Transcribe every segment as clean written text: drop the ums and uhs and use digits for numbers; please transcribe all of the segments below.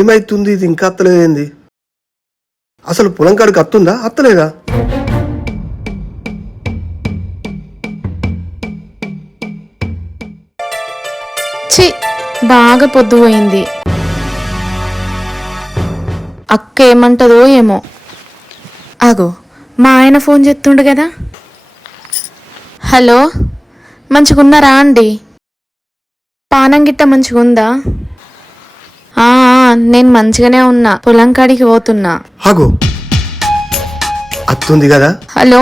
Time అవుతుంది, ఇది ఇంకా అత్తలేదేంది? అసలు పొలం కాడికి అత్తుందా అత్తలేదా? చి బాగా పొద్దుపోయింది. అక్క ఏమంటదో ఏమో. ఆగో మా ఆయన ఫోన్ చేస్తుండు కదా. హలో, మంచిగున్నారా అండి? పానం గిట్ట మంచిగుందా? నేను మంచిగానే ఉన్నా, పొలం కాడికి పోతున్నా. ఆగో అత్తుంది కదా. హలో,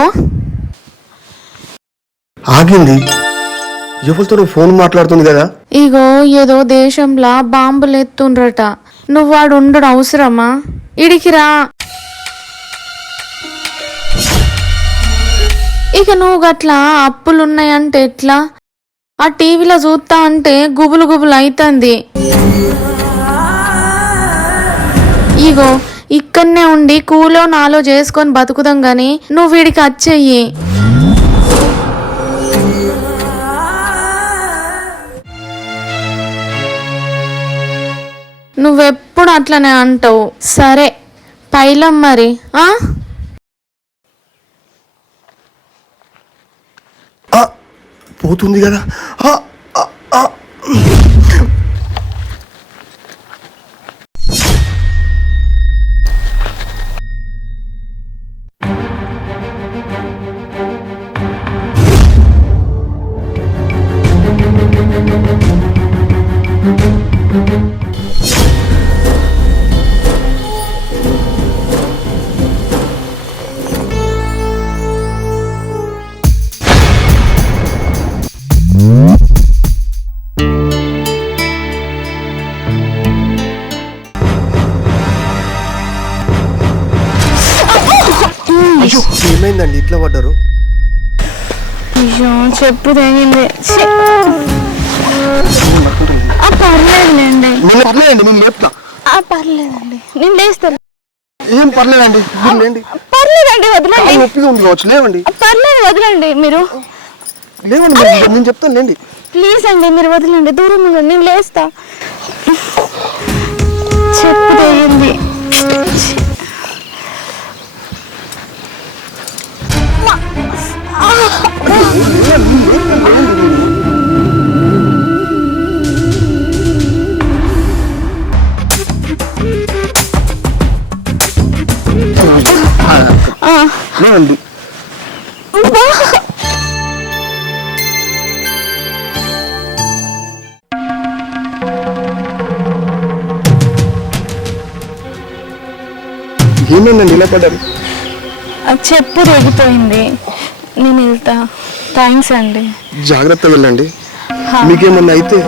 ఆగింది. ఎవరితో ఫోన్ మాట్లాడుతుంది కదా. ఇగో ఏదో దేశంలా బాంబులు ఎత్తుండ్రట. నువ్వు వాడు ఉండడు అవసరమా? ఇడికిరా. ఇక నువ్వు గట్లా అప్పులున్నాయంటే ఎట్లా? ఆ టీవీలో చూస్తా అంటే గుబులు గుబులు అవుతుంది. ఇగో ఇక్కడనే ఉండి కూలో నాలో చేసుకొని బతుకుదాం గాని నువ్వు వీడికి వచ్చేయి. నువ్వెప్పుడు అట్లనే అంటావు. సరే పైలం మరి. పోతుంది కదా. ఏమైందండి ఇట్లా పడ్డారు? అయ్యో చెప్పు తెగింది. పర్లేదులేండి. పర్లేదండి, నేను లేస్తాను. ఏం పర్లేదండి, పర్లేదండి వదలండి. ఒప్పిగా ఉంది కావచ్చు, లేవండి. పర్లేదు వదలండి, మీరు లేవండి, నేను చెప్తాను లేండి. ప్లీజ్ అండి మీరు వదలండి, దూరం ఉండండి, నేను లేస్తా. చెప్పు తెగింది. లేవండి. ఏమైందండి ఇలా పడ్డారు? చెప్పు రేగిపోయింది, నేను వెళ్తా. థ్యాంక్స్ అండి. జాగ్రత్త వెళ్ళండి, మీకేమన్నా అయితే.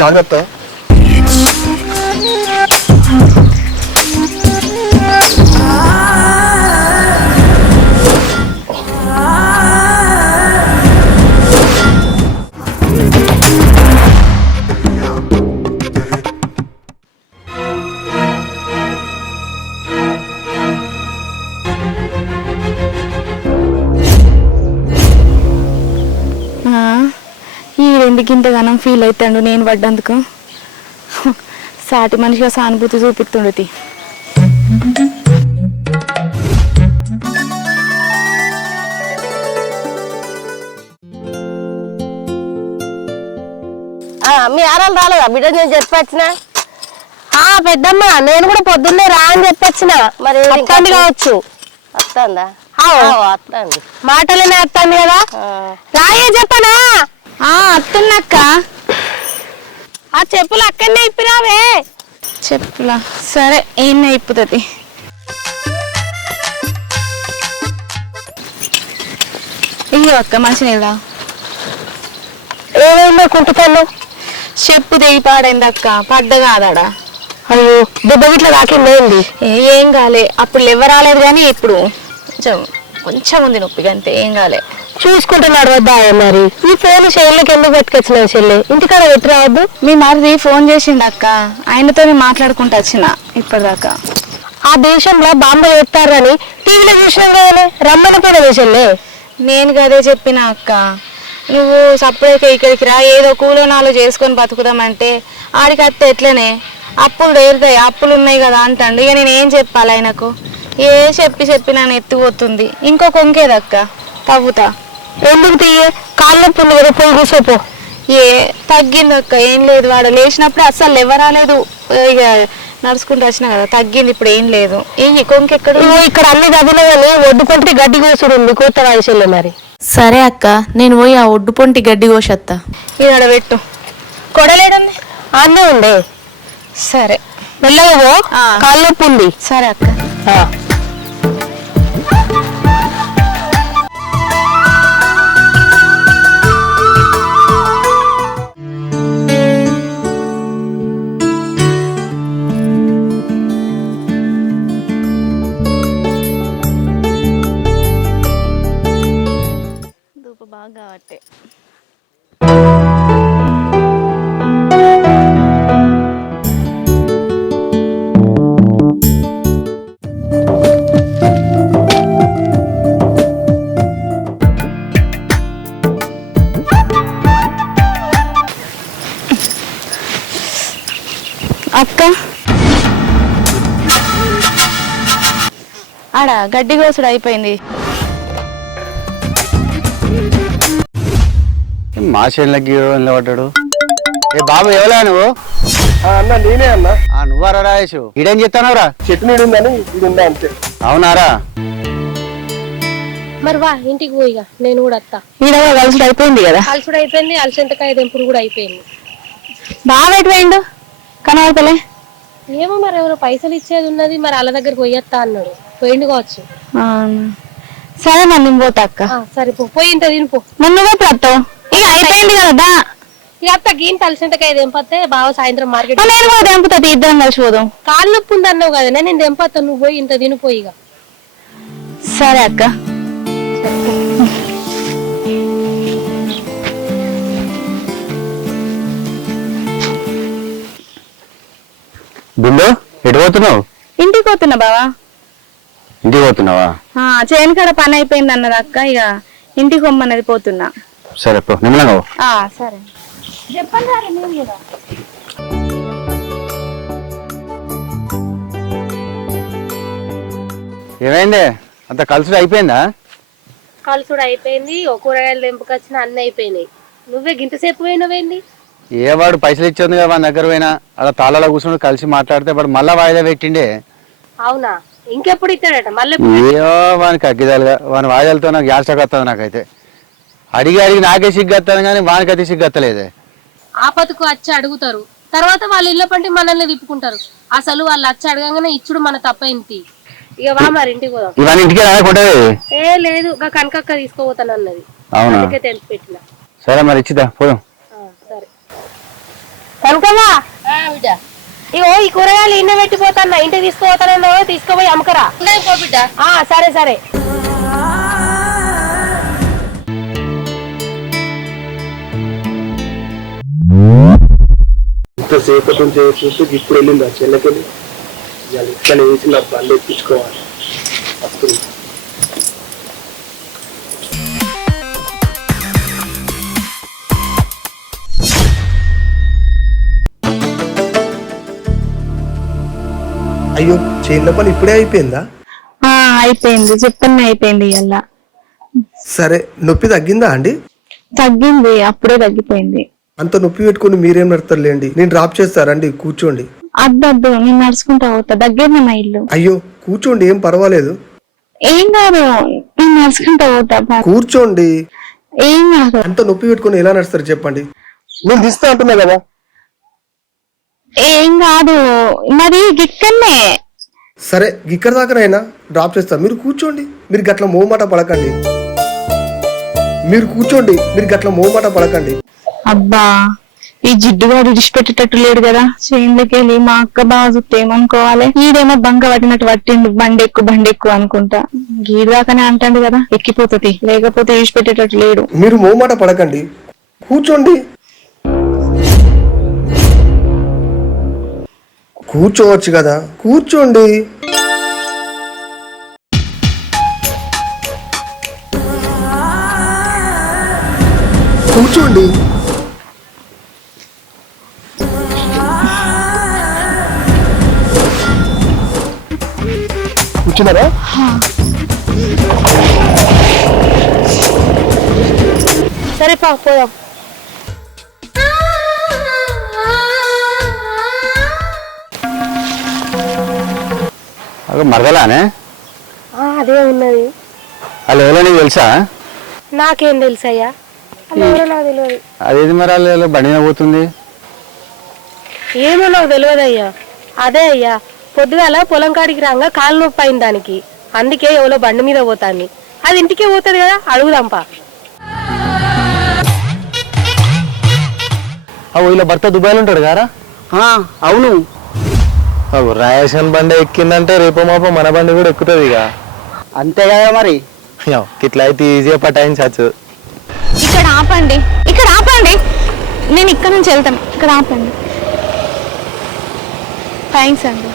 జాగ్రత్త. ఈరెందుకింతగానం ఫీల్ అవుతాడు నేను పడ్డందుకు. సాటి మనిషిగా సానుభూతి చూపిస్తుండతి. మీ ఆరాలు రాలేదా బిడ్డ? నేను చెప్పొచ్చిన. పెద్దమ్మ నేను కూడా పొద్దున్నే రా అని చెప్పొచ్చిన. మరి అత్తంది కావచ్చు. అత్తందా? అత్తంది, మాటలేనే అత్తంది కదా. రాయే చెప్పనా? అత్తున్నక్క. ఆ చెప్పులు అక్కడనే ఇప్పిరావే. చెప్పులా? సరే ఈయన ఇప్పుతుంది. ఇయ్యో అక్క మంచినీళ్ళ. ఏమైందో కుంటుతాను? చెప్పు తెగి పాడైంది అక్క, పడ్డ కాదాడా. అయ్యో దెబ్బ గిట్ల తాకిందేంది? ఏం కాలే, అప్పుడు ఎవరు రాలేదు కానీ ఇప్పుడు కొంచెం ఉంది నొప్పి అంతే, ఏం కాలే. చూసుకుంటున్నాడు వద్దా? మరి ఈ ఫోన్ చెల్లెకి ఎందుకు పెట్టుకొచ్చినావు? చెల్లె ఇంటికాడ పెట్టి రావద్దు. మీ మరిది ఫోన్ చేసిండు అక్క, ఆయనతోనే మాట్లాడుకుంటూ వచ్చిన ఇప్పటిదాకా. ఆ దేశంలో బాంబులు ఎత్తారని టీవీలో చూసినా రమ్మని పేరు చెల్లె. నేను కదే చెప్పిన అక్క, నువ్వు సపరేట్గా ఇక్కడికి రా, ఏదో కూలో నాలో చేసుకొని బతుకుదామంటే ఆడికి అత్తే ఎట్లనే అప్పులు తీరుతాయి, అప్పులు ఉన్నాయి కదా అంటాడు. ఇక నేను ఏం చెప్పాలి ఆయనకు? చెప్పి నన్ను ఎత్తిపోతుంది. ఇంకో కొంకేదక్క తవ్వుతా. ఎందుకు తీయే కాళ్ళు పుల్లు కదా, పోయి కూర్చోపో. తగ్గింది అక్క, ఏం లేదు. వాడు లేచినప్పుడు అస్సలు ఎవరాలేదు, ఇక నడుచుకుంటూ వచ్చినా కదా తగ్గింది, ఇప్పుడు ఏం లేదు. కొంకెక్కడ ఇక్కడ అన్ని గదిలో ఒడ్డు కొంటే గడ్డి కూసుడు ఉంది కొత్త వయసులో. మరి సరే అక్క, నేను పోయి ఆ ఒడ్డు పొంటి గడ్డి కోసేత్తా. ఇది పెట్టు. కొడలేడండి అన్నీ ఉండే. సరే మెల్లగా పో, కాళ్ళు నొప్పి ఉంది. సరే అక్క. బాగా కాబట్టి అక్క ఆడ గడ్డి కోసుడు అయిపోయింది. మా చేనులకి నిలబడ్డాడు. ఏ బాబు ఎవరా నువ్వు? అన్న నేనే అన్న. నువ్వారా రాయేషు? ఈడేం చెప్తానవరా? చెట్టు నీడు ఉందని ఇది ఉందా అంతే. అవునారా? మరి వా ఇంటికి పోయిగా, నేను కూడా వస్తా. ఈడ కలుసుడు అయిపోయింది కదా? కలుసుడు అయిపోయింది, అలసంతకాయ దెంపుడు కూడా అయిపోయింది. బాగా ఎటుపోయిండు కనవతలే? ఏమో మరి, ఎవరో పైసలు ఇచ్చేది ఉన్నది, మరి వాళ్ళ దగ్గరికి పోయొత్తా అన్నాడు. పోయిండు కావచ్చు. సరే మరి నేను పోతా అక్క. సరే పోయి ఇంత తినిపో. ముందుగా వస్తావు, ఇక అయిపోయింది కదా. ఇక అత్త గీన్ అలసంతకాయ దెంపతే బాగా సాయంత్రం మార్కెట్. నేను కూడా దెంపుతా, ఇద్దరం కలిసి పోదాం. కాళ్ళు నొప్పి ఉంది అన్నావు కదా, నేను దెంపతా, నువ్వు పోయి ఇంత తినిపోయి. ఇక సరే అక్క. బిందు ఎటు పోతున్నావు? ఇంటికి పోతున్నా బావా. ఇంటికి పోతున్నావా? చేను కాడ పని అయిపోయింది అన్నది అక్క, ఇక ఇంటికి పొమ్మన్నది, పోతున్నా. సరే పో, నిమ్మలంగా పో. సరే చెప్పండి. ఏమైంది? అంత కలుసుడు అయిపోయిందా? కలుసుడు అయిపోయింది, కూరగాయలు దెంపుకొచ్చిన అన్ని అయిపోయినాయి. నువ్వే గింతసేపు పోయినవేంది? ఏ వాడు పైసలు ఇచ్చింది కదా వాని దగ్గర పోయినా, అలా తాళాలో కూర్చొని కలిసి మాట్లాడితే వాడు మళ్ళా వాయిదా పెట్టిండే. అవునా? ఇంకెప్పుడు ఇస్తాడట మళ్ళీ? ఏయో వానికి అగ్గిదాలుగా, వాని వాయిదాలతో నాకు గ్యాస్ వస్తుంది. నాకైతే అడిగి నాకే సిగ్గత్తాను కానీ వానికైతే సిగ్గత్తలేదే. ఆపదకు వచ్చి అడుగుతారు, తర్వాత వాళ్ళ ఇళ్ళ పంటి మనల్ని తిప్పుకుంటారు. అసలు వాళ్ళు వచ్చి అడగగానే ఇచ్చుడు మన తప్పైంది. ఇక వా మరి ఇంటికి పోదాం. ఇవన్నీ ఇంటికి రాకుంటది. లేదు, కనకక్క తీసుకోపోతాను అన్నది. అవునా? తెంపి పెట్టిన. సరే మరి ఇచ్చిదా పోదాం. సరే కనకమ్మా, ఇగో ఈ కూరగాయలు ఇన్న పెట్టిపోతాన్నా, ఇంటికి తీసుకోపోతానో తీసుకోపోయి అమ్మకరా. సరే సరే. ఇంతసేపటి నుంచి చూస్తే ఇప్పుడు వెళ్ళింది ఆ చెల్లకెళ్ళి. ఇవాళ ఇక్కడ వేసి నా బండి ఎక్కించుకోవాలి. వస్తుంది. అయ్యో, చేనుల పని ఇప్పుడే అయిపోయిందా? అయిపోయింది, చెప్పండి అయిపోయింది. ఇవాళ సరే, నొప్పి తగ్గిందా అండి? తగ్గింది, అప్పుడే తగ్గిపోయింది. అంత నొప్పి పెట్టుకుని మీరేం నడతారులేండి, నేను డ్రాప్ చేస్తారండి. కూర్చోండి. అద్దద్దు, నేను నడుచుకుంటా పోతా, దగ్గరనే మా ఇల్లు. అయ్యో కూర్చోండి, ఏం పర్వాలేదు. ఏం కాదు, నేను నడుచుకుంటా పోతా. కూర్చోండి. ఏం కాదు. అంత నొప్పి పెట్టుకుని ఎలా నడుస్తారు చెప్పండి? నేను తీస్తా అంటున్నా కదా. ఏం కాదు, మరి గిక్కన్నే. సరే, ఇక్కడ దాకానైనా డ్రాప్ చేస్తా. మీరు కూర్చోండి. మీరు గట్ల మోమాట పడకండి. మీరు కూర్చోండి, మీరు గట్ల మోమాట పడకండి. అబ్బా, ఈ జిడ్డుగాడు విడిచిపెట్టేటట్టు లేడు కదా. చేనులకెళ్ళి మా అక్క బాగా చూస్తే ఏమనుకోవాలి? ఈడేమో బంక పట్టినట్టు పట్టిండు, బండెక్కు అనుకుంటా. గీడు దాకానే అంటాడు కదా, ఎక్కిపోతుంది. లేకపోతే విడిచిపెట్టేటట్టు లేడు. మీరు మోమాట పడకండి, కూర్చోండి. కూర్చోవచ్చు కదా, కూర్చోండి. కూర్చోండి. కూర్చున్నారా? సరే పోదాం. అక్కడ మరదలానే అదే ఉన్నది. వాళ్ళు ఎవరో నీకు తెలుసా? నాకేం తెలుసు అయ్యా, వాళ్ళు ఎవరో నాకు తెలియదు. అదేది మరి వాళ్ళు బండి మీద పోతుంది? ఏమో నాకు తెలియదు అయ్యా. అదే అయ్యా పొద్దుగాల పొలం కాడికి రాగా కాలు నొప్పి అయింది దానికి, అందుకే ఎవరో బండి మీద పోతాంది. అది ఇంటికే పోతుంది కదా, అడుగుదాంపా. వీళ్ళ భర్త దుబాయ్లో ఉంటాడు కదా? అవును. రాయేషన్ బండి ఎక్కిందంటే రేపు మాప మన బండి కూడా ఎక్కుతుంది ఇక. అంతే కదా మరి. ఇట్లా అయితే ఈజీగా పటాయించచ్చు. ఇక్కడ ఆపండి, ఇక్కడ ఆపండి. నేను ఇక్కడ నుంచి వెళ్తాను, ఇక్కడ ఆపండి. థ్యాంక్స్ అండి.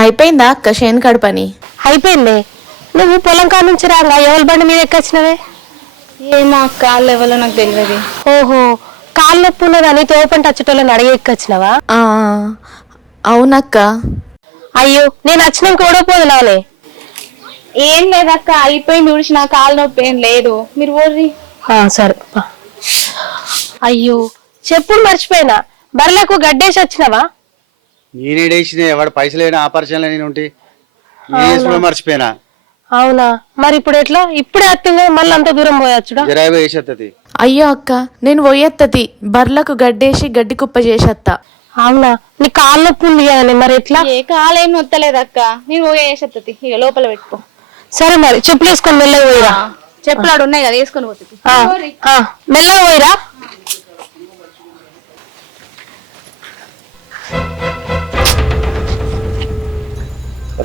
అయిపోయిందా అక్క చేను కడపని? అయిపోయింది. నువ్వు పొలం కాడ నుంచి రాగా ఎవరి బండి మీద ఎక్కొచ్చినవే? ఏమో అక్క, లెవెల్లో నాకు తెలియదు. ఓహో, కాళ్ళు నొప్పి ఉన్నదని తోపంట వచ్చేటోళ్ళని అడిగి ఎక్కొచ్చినవా? అవునక్క. అయ్యో, నేను వచ్చినాక కూడా పోదునాలే. ఏం లేదక్క, అయిపోయింది ఊడిచి, నా కాలు నొప్పి ఏం లేదు, మీరు ఊరి. సరే. అయ్యో, చెప్పుడు మర్చిపోయినా. బర్రెలకు గడ్డేసి వచ్చినవా? నేనేడేసిన వాడు పైసలు అయినా ఆపరేషన్లు నేను ఉంటే మర్చిపోయినా. అవునా, మరి ఇప్పుడు ఎట్లా? ఇప్పుడే అత్తింది, మళ్ళీ అంత దూరం పోయొచ్చుడా? వేసేస్తుంది. అయ్యో అక్క, నేను పోయేత్తది బర్లకు గడ్డేసి గడ్డి కుప్ప చేసేత్తా. అవునా, నీ కాళ్ళు నొప్పి ఉంది కానీ మరి ఎట్లా? ఏ కాలేం నొత్తలేదు అక్క, నేను వేసేస్తుంది. ఇక లోపల పెట్టుకో. సరే మరి చెప్పులు వేసుకొని మెల్లగా పోయిరా. చెప్పులు ఆడు ఉన్నాయి కదా, వేసుకొని పోతుంది. మెల్లగా పోయిరా.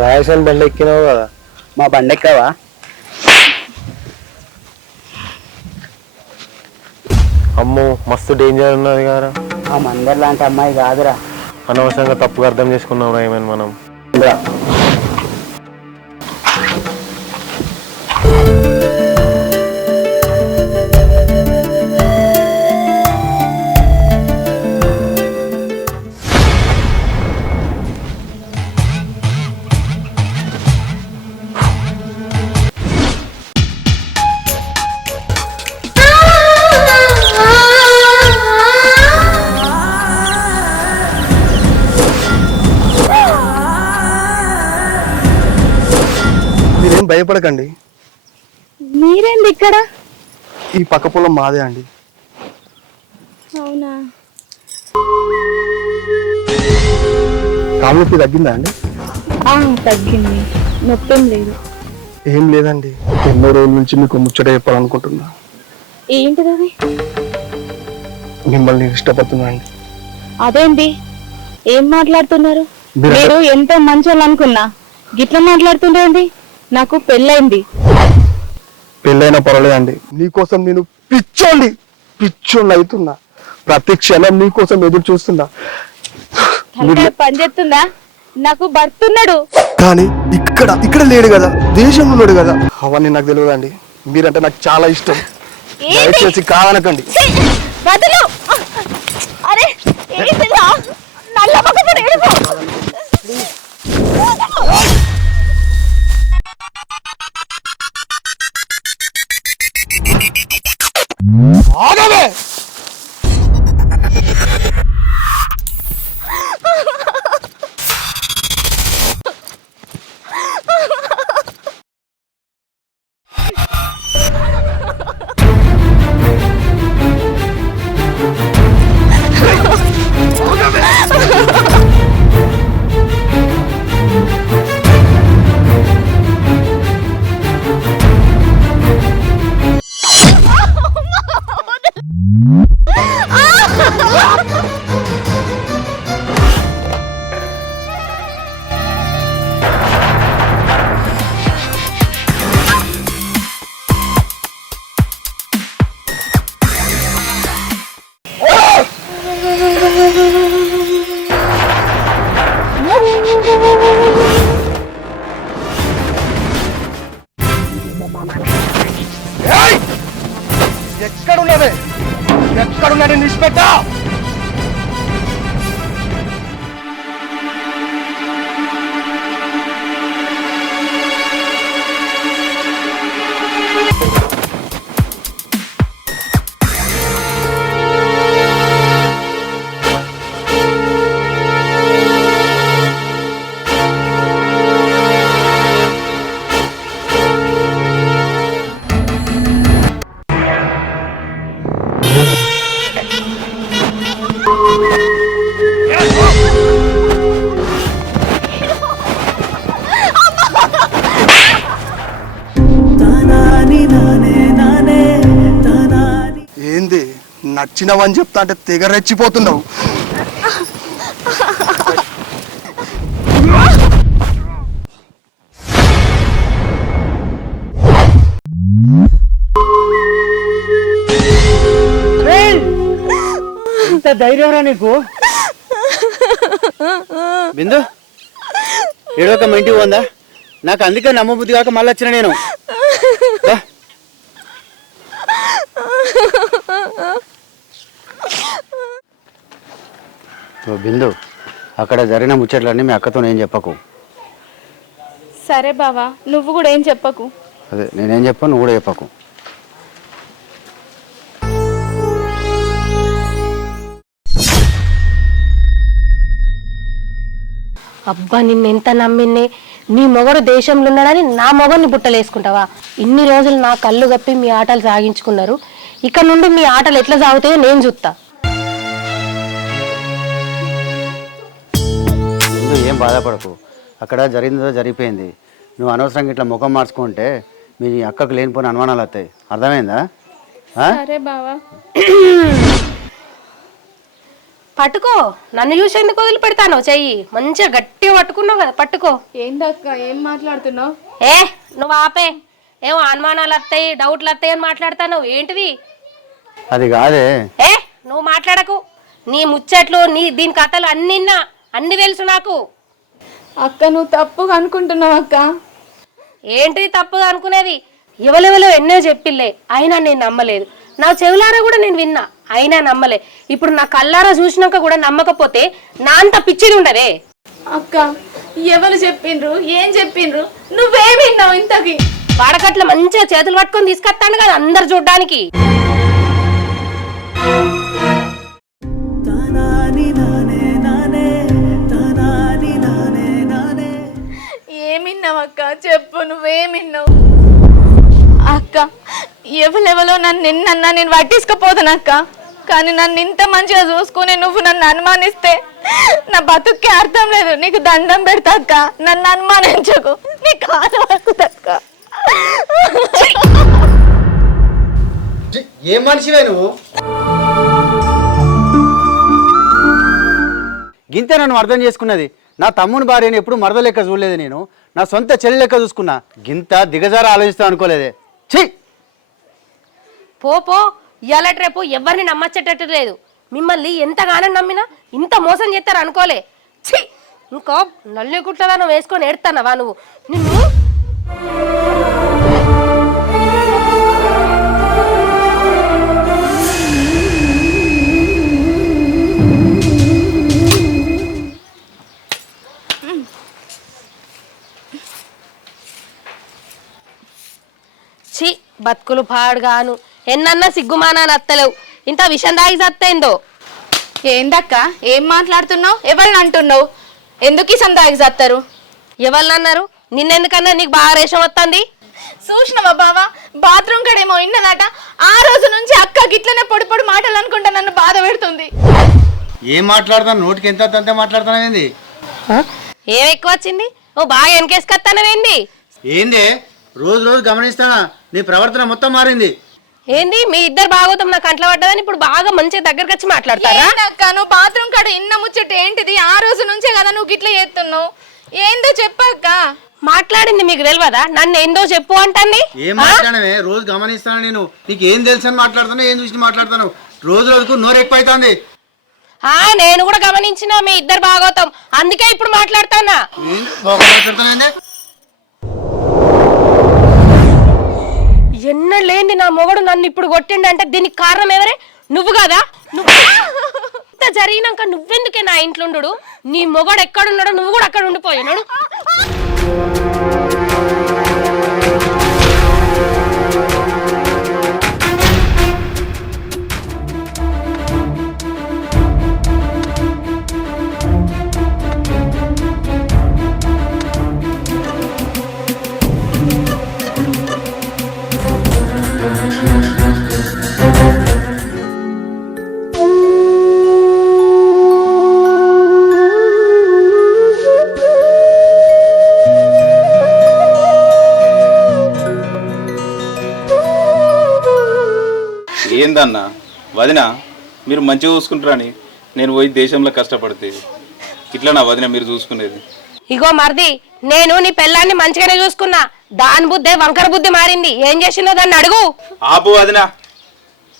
రాయేషన్ బండి ఎక్కినావు కదా? మా బండి ఎక్కావా? అమ్మో, మస్తు డేంజర్ ఉన్నది కదా. ఆ మందర్ లాంటి అమ్మాయి కాదురా. అనవసరంగా తప్పుగా అర్థం చేసుకున్నాం ఏమైనా మనం. మీరేం భయపడకండి. మీరేంది ఇక్కడ? ఈ పక్క పొలం మాదే అండి. అవునా? కాలు నొప్పి తగ్గిందా అండి? తగ్గింది, నొప్పి ఏం లేదు. ఏం లేదండి, ఎన్నో రోజుల నుంచి మీకు ముచ్చట చెప్పాలనుకుంటున్నా. ఏంటిది అది? మిమ్మల్ని ఇష్టపడుతున్నా అండి. అదేంటి, ఏం మాట్లాడుతున్నారు? మీరు ఎంతో మంచి వాళ్ళు అనుకున్నా, గిట్లా మాట్లాడుతుండేంటి? నాకు పెళ్ళైంది. పెళ్ళైనా పర్వాలేదండి, నీకోసం నేను పిచ్చోళ్ళు అవుతున్నా. ప్రతి క్షణం నీకోసం ఎదురు చూస్తున్నా. పని చేస్తుందా? నాకు భర్త ఉన్నాడు, కానీ ఇక్కడ లేడు కదా, దేశంలో ఉన్నాడు కదా. అవన్నీ నాకు తెలియదండి. మీరంటే నాకు చాలా ఇష్టం. దయచేసి కాదనకండి. అరే నల్ల ఆగవే! ఆడున్నాడు నిష్పెట్టా. ఏంది నచ్చినవని చెప్తా అంటే తెగ రెచ్చిపోతున్నావు. ఎంత ధైర్యంరా నీకు? బిందు ఏడొక మా ఇంటికి పోందా? నాకు అందుకే నమ్మబుద్ధి కాక మళ్ళీ వచ్చిన నేను. బిందు అక్కడ జరిగిన ముచ్చట్లన్నీ మీ అక్కతో నేను చెప్పకు. సరే బావా, నువ్వు కూడా ఏం చెప్పకు. అదే నేనేం చెప్పాను, నువ్వు కూడా చెప్పకు. అబ్బా నిన్నెంత నమ్మిన్నే, నీ మొగడు దేశంలో ఉన్నాడని నా మొగడిని బుట్టలేసుకుంటావా? ఇన్ని రోజులు నా కళ్ళు కప్పి మీ ఆటలు సాగించుకున్నారు, ఇక నుండి మీ ఆటలు ఎట్లా సాగుతాయో నేను చూస్తా. ఏం బాధపడకు, అక్కడ జరిగిందో జరిగిపోయింది. నువ్వు అనవసరంగా ఇట్లా ముఖం మార్చుకుంటే మీ అక్కకు లేనిపోయిన అనుమానాలు వస్తాయి. అర్థమైందా? సరే బావా. పట్టుకో, నన్ను చూసేందుకు వదిలి పెడతాను. చెయ్యి మంచిగా గట్టిగా పట్టుకున్నావు కదా, పట్టుకో. ఏందక్క ఏం మాట్లాడుతున్నావు? ఏ నువ్వు ఆపే, ఏమో అనుమానాలు వస్తాయి డౌట్లు వస్తాయి అని మాట్లాడతాను ఏంటిది? అది కాదే. ఏ నువ్వు మాట్లాడకు, నీ ముచ్చట్లు నీ దీని కథలు అన్ని తెలుసు నాకు. అక్క నువ్వు తప్పుగా అనుకుంటున్నావు అక్క. ఏంటిది తప్పుగా అనుకునేది? ఎవరెవరో ఎన్నో చెప్పిల్లే, అయినా నేను నమ్మలేదు. నా చెవులారా కూడా నేను విన్నా, అయినా నమ్మలే. ఇప్పుడు నా కళ్ళారా చూసినాక కూడా నమ్మకపోతే నా అంత పిచ్చిది ఉండదే. అక్క ఎవరు చెప్పిండ్రు, ఏం చెప్పిండ్రు, నువ్వేం విన్నావు ఇంతకి? వాడకట్ల మంచిగా చేతులు పట్టుకొని తీసుకొస్తాను కదా అందరు చూడ్డానికి. ఏమిన్నావు అక్క, చెప్పు నువ్వేమిన్నావు? అక్క ఎవరెవరో నన్ను నిన్నన్నా నేను పట్టించుకపోతాను అక్క, కానీ నన్ను ఇంత మంచిగా చూసుకుని నువ్వు నన్ను అనుమానిస్తే నా బతుక్కే అర్థం లేదు. నీకు దండం పెడతా అక్క, నన్ను అనుమానించకు, నీ కాలు వక్కుతక్క. ఏం మనిషివే నువ్వు? గింతే నన్ను అర్థం చేసుకున్నది. నా తమ్ముని భార్యని ఎప్పుడు మరద లెక్క చూడలేదు నేను, నా సొంత చెల్లి లెక్క చూసుకున్నా. గింత దిగజార ఆలోచిస్తా అనుకోలేదే. ఛీ పో ఇవాళ రేపు ఎవరిని నమ్మచ్చేటట్టు లేదు. మిమ్మల్ని ఎంతగానో నమ్మినా ఇంత మోసం చేస్తారు అనుకోలే. ఛీ ఇంకో నల్లి గుట్లదానం వేసుకొని ఏడుతానవా నువ్వు? నిన్ను ఛీ బతుకులు పాడుగాను, ఎన్నన్నా సిగ్గుమానాలు అత్తలేవు, ఇంత విషం దాగి సత్తేందో. ఏందక్క ఏం మాట్లాడుతున్నావు? ఎవరిని అంటున్నావు? ఎందుకు ఈ సందాకి సత్తారు? ఎవరినన్నారు? నిన్నెందుకన్నా నీకు బాగా రేషం వస్తుంది. చూసినవా బావా, బాత్రూమ్ కడేమో ఇన్నదట. ఆ రోజు నుంచి అక్క గిట్లనే పొడి పొడి మాటలు అనుకుంటా నన్ను బాధ పెడుతుంది. ఏం మాట్లాడతాను? నోటికి ఎంత అంతే మాట్లాడుతానేంది? ఏం ఎక్కువ వచ్చింది? ఓ బాగా వెనకేసుకొస్తానవేంది? ఏంది రోజు రోజు గమనిస్తానా నీ ప్రవర్తన మొత్తం మారింది. ఏంది మీ ఇద్దరు బాగోతాం నాకు కంట్లో పడ్డదని ఇప్పుడు బాగా మంచిగా దగ్గరకు వచ్చి మాట్లాడతారా? నువ్వు బాత్రూమ్ కాడ ఇన్న ముచ్చట ఏంటిది? ఆ రోజు నుంచే కదా నువ్వు గిట్ల చేస్తున్నావు. ఏందో చెప్పక్క. మాట్లాడింది మీకు తెలియదా? నన్ను ఏందో చెప్పు అంటాన్ని. ఏం మాట్లాడమే? రోజు గమనిస్తాను నేను. నీకు ఏం తెలుసు అని మాట్లాడుతాను, ఏం చూసి మాట్లాడతాను. రోజు రోజుకు నోరు ఎక్కువైతుంది. నేను కూడా గమనించిన మీ ఇద్దరు బాగోతాం, అందుకే ఇప్పుడు మాట్లాడతానా. ఎన్నలేంది నా మొగడు నన్ను ఇప్పుడు కొట్టిండంటే దీనికి కారణం ఎవరే? నువ్వు కదా. అయినాక నువ్వెందుకే నా ఇంట్లో ఉండు? నీ మొగడు ఎక్కడున్నాడో నువ్వు కూడా అక్కడ ఉండిపోయినాడు. ఏందన్నా వదిన మీరు మంచిగా చూసుకుంటారని నేను పోయి దేశంలో కష్టపడితే ఇట్లా నా వదిన మీరు చూసుకునేది. ఇగో మరిది, నేను నీ పెళ్ళాన్ని మంచిగానే చూసుకున్నా, దాని బుద్ధే వంకర బుద్ధి మారింది. ఏం చేసిందో దాన్ని అడుగు. ఆపు వదిన,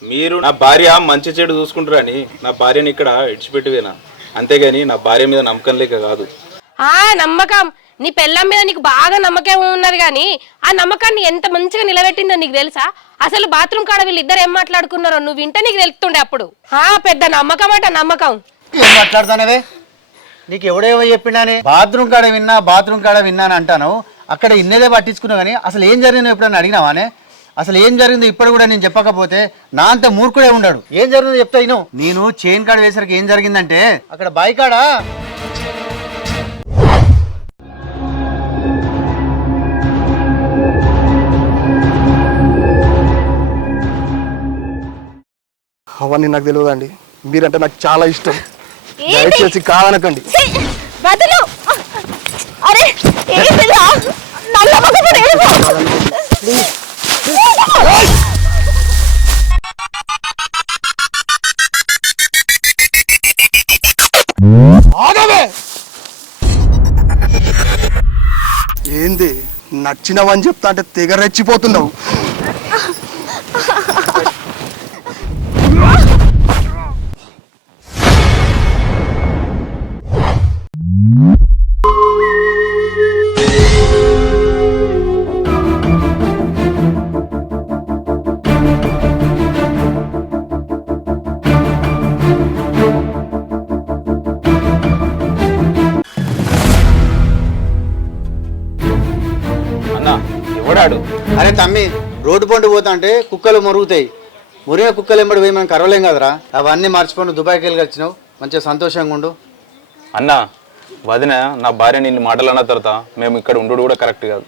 మీరు నా భార్య మంచి చెడు చూసుకుంటారని నా భార్యని ఇక్కడ ఇడిచిపెట్టివేనా, అంతేగాని నా భార్య మీద నమ్మకం లేక కాదు. నమ్మకం, నీ పెళ్ళం మీద నీకు బాగా నమ్మకం ఉన్నది కానీ ఆ నమ్మకాన్ని ఎంత మంచిగా నిలబెట్టిందో నీకు తెలుసా? అసలు బాత్రూమ్ కాడ వీళ్ళిద్దరు ఏం మాట్లాడుకున్నారో నువ్వు వింటే నీకు తెలుస్తుండే అప్పుడు. పెద్ద నమ్మకం అట నమ్మకం. ఏం మాట్లాడుతానవే? నీకు ఎవడేవో చెప్పినానే? బాత్రూమ్ కాడ విన్నాను అంటాను. అక్కడ ఇన్నేదే పట్టించుకున్నావు కానీ అసలు ఏం జరిగిందో ఎప్పుడన్నా అడిగినావానే? అసలు ఏం జరిగిందో ఇప్పుడు కూడా నేను చెప్పకపోతే నా అంత మూర్ఖుడే ఉన్నాడు. ఏం జరిగిందో చెప్తా ఇను. నేను చైన్ కాడ వేసరికి ఏం జరిగిందంటే అక్కడ బాయ్ కాడ అవన్నీ నాకు తెలియదండి. మీరంటే నాకు చాలా ఇష్టం. దయచేసి కాదనకండి. ఏంది నచ్చినవని చెప్తా అంటే తెగ రెచ్చిపోతున్నావు. అరే తమ్మి, రోడ్డు పండు పోతా అంటే కుక్కలు మొరుగుతాయి. మురిగిన కుక్కలు ఎంబడి పోయి మనం కరవలేం కదరా. అవన్నీ మర్చిపోయి దుబాయ్కి వెళ్ళి వచ్చినావు, మంచిగా సంతోషంగా ఉండు. అన్న వదిన నా భార్య నిన్ను మాటలు అన్న తర్వాత మేము ఇక్కడ ఉండు కూడా కరెక్ట్ కాదు.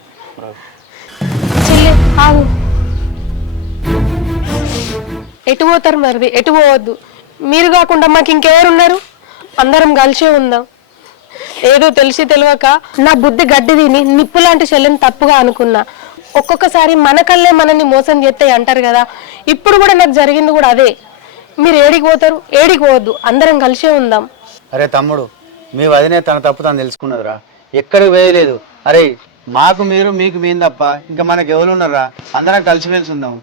ఎటు పోతారు మరిది? ఎటు పోవద్దు. మీరు కాకుండా మాకు ఇంకెవరున్నారు? అందరం కలిసే ఉందాం. ఏదో తెలిసి తెలియక నా బుద్ధి గడ్డి తిని నిప్పు లాంటి చెల్లెని తప్పుగా అనుకున్నా. ఒక్కొక్కసారి మన కళ్ళే మనల్ని మోసం చేస్తాయి అంటారు కదా. ఇప్పుడు కూడా నాకు జరిగింది కూడా అదే. మీరు ఏడికి పోతారు? ఏడికి పోవద్దు, అందరం కలిసే ఉందాం. అరే తమ్ముడు, మీ వదినే తన తప్పు తను తెలుసుకున్నదిరా, ఎక్కడికి వేయలేదు. అరే మాకు మీరు మీకు మేము తప్ప ఇంకా మనకు ఎవరు ఉన్నారా? అందరం కలిసిమెలిసి ఉందాం.